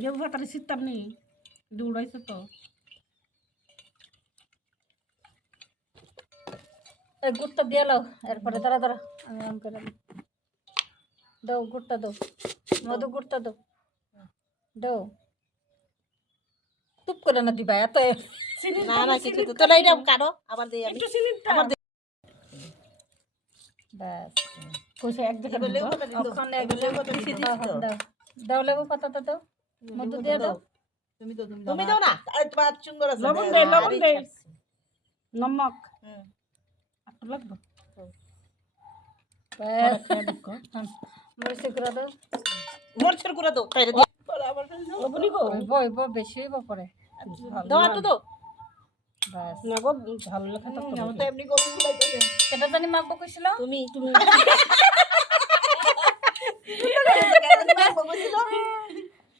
লেবু পাতারে শীতাম নি দৌড়াইছে তো এই গুড়টা দিয়ে লাও এরপরে দাঁড়া দাঁড়া আমি আম করে দাও গুড়টা দাও মধু গুড়টা দাও দাও টুপ করে না দিবা এত চিনি না না কিছু তো তোলা এটা কাটো আবার দেই আমি একটু চিনি আবার ব্যাস কইছে এক জায়গা লেবু দিবা পাতা দিন দাও। ওখানে লেবু পাতা দিছি দাও তো। দাও দাও লেবু পাতাটা দাও মধু দিয়ে দাও তুমি দাও না আরে তোমার চুঙ্গর আছে লবণ দে লবণ দে নমক হুম একটু লাগবে ব্যাস খেয়ে দেখো মরিচ গুঁড়া দাও মরচের গুঁড়া দাও তাইরে দাও আবার লবণই গো হইব বেশি হইব পরে দাও আর তো দাও ব্যাস না গো ভালো লেখা তো আমি তো এমনি গরম গুলাইতেছে কেটা জানি মাখবো কইছিল তুমি তুমি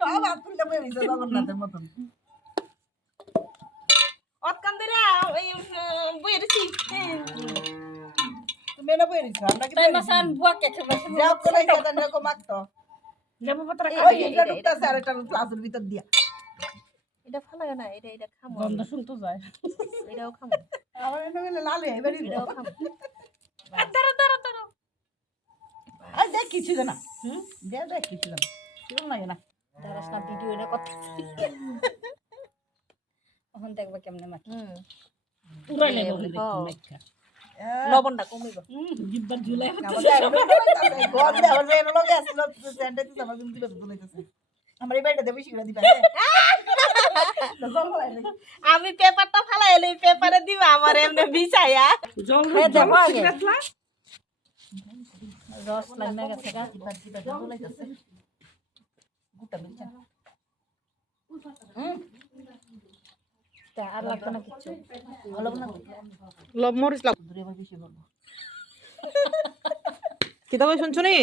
সব আপুল্লা বই হইছে জগন্নাথের মতন অতকান ধরে এই বই এসেছি তুমি না বই এসেছো আমরা কি তাই মাসান বুয়া কে খেবা যাও কোলাই কথা না কো মাখতো লেবু পাতারে ওই এটা ঢুকতাছে আর এটা ক্লাসের ভিতর দিয়া এটা ফালায় না এটা খামো গন্ধ শুনতে যায় এটাও খামো আমার এনে গেলে লাল হয়ে বেরি এটাও খামো দাঁড়া দাঁড়া দাঁড়া আই দেখ কিছু না দেখ কিছু না কিরম লাগে না দাঁড়াস না ভিডিও এটা করতে এখন দেখবা কেমনে মাখি পুরাই লেবু দেখো মাইকা লবণটা কমিব জিব্বার ঝুলাই গন্ধে আমার যে এনে লগে আসলো স্যান্ডে তো আমার কিন্তু দিবে বলাইতেছে আমার এই বাইটা দেবে শিগরা দিবা আমি পেপারটা ফালাই এলে পেপারে দিবা আমার এমনি বিছায়া জল দেবো আগে। রাখলা রস লাগবে গেছে গা দিবা বলাইতেছে গুটা বিছা তা আর লাগবে না কিছু ভালো না লব মরিচ লাগ দূরে আবার বেশি বলবো কিতা কই শুনছো নি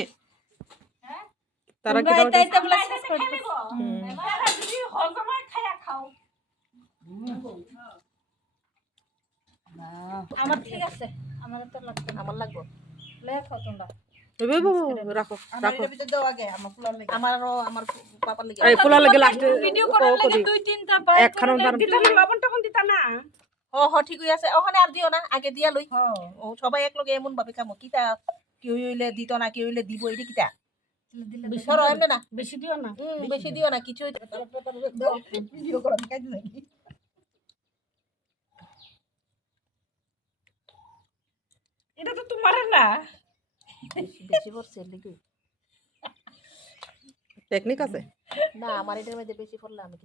তারা তোমরা কিতা এটাই তো বলে শেষ করে দিছো। আমার ঠিক আছে আমার তো লাগবে না আমার লাগবে লেখো তোমরা রাখো আমার এর ভিতর দাও আগে আমার ফুলার লাগে আমার পাপার লাগে এই ফুলা লাগে লাস্টে ভিডিও করার লাগে দুই তিনটা পাই একখান দিতা না লবণ টবণ দিতা না ঠিক হই আছে ওখানে আর দিও না আগে দিয়া লই ও সবাই এক লগে এমন ভাবে কামো কিতা কি হইলে দিত না কি হইলে দিব এটা কিতা সর এমনে না বেশি দিও না বেশি দিও না কিছু ভিডিও করা দেখাই দিই এটা তো তোমার না বেশি পড়ছে লিখি টেকনিক আছে না আমার এটার মধ্যে বেশি পড়লে আমি